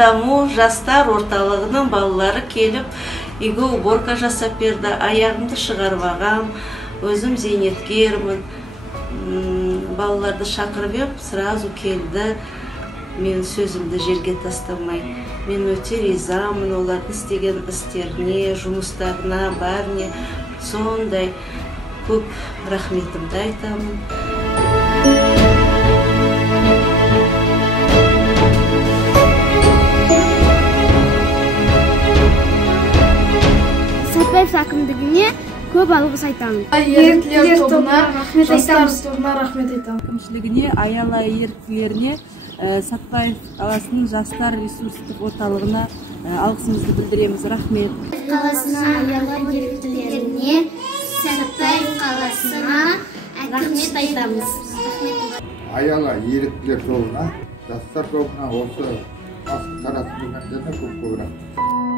даму жастар орталығының балалары келіп, үйге уборка жасап берді, аяғымды шығарбағам, өзім зейнеткермін. Балаларды шақырып еп, сразу келді. Мен сөзімді жерге тастамай. Мен өте ризамын олардың істеген істеріне, жұмыстарына, бәріне. Сондай көп рахметімді айтамын. Сәтбаев әкімдігіне көп алғыс айтамын. Еріктілер тобына, жастар тобына рахмет айтамын. Әкімшілігіне, Аяла еріктілеріне, Сәтбаев қаласының жастар ресурстық орталығына алғысымызды білдіреміз. Рахмет. Қаласына, Аяла еріктілеріне, Сәтбаев қаласына рахмет айтамыз. Аяла еріктілер тобына, жастар тобына осы тарасының көп рахмет.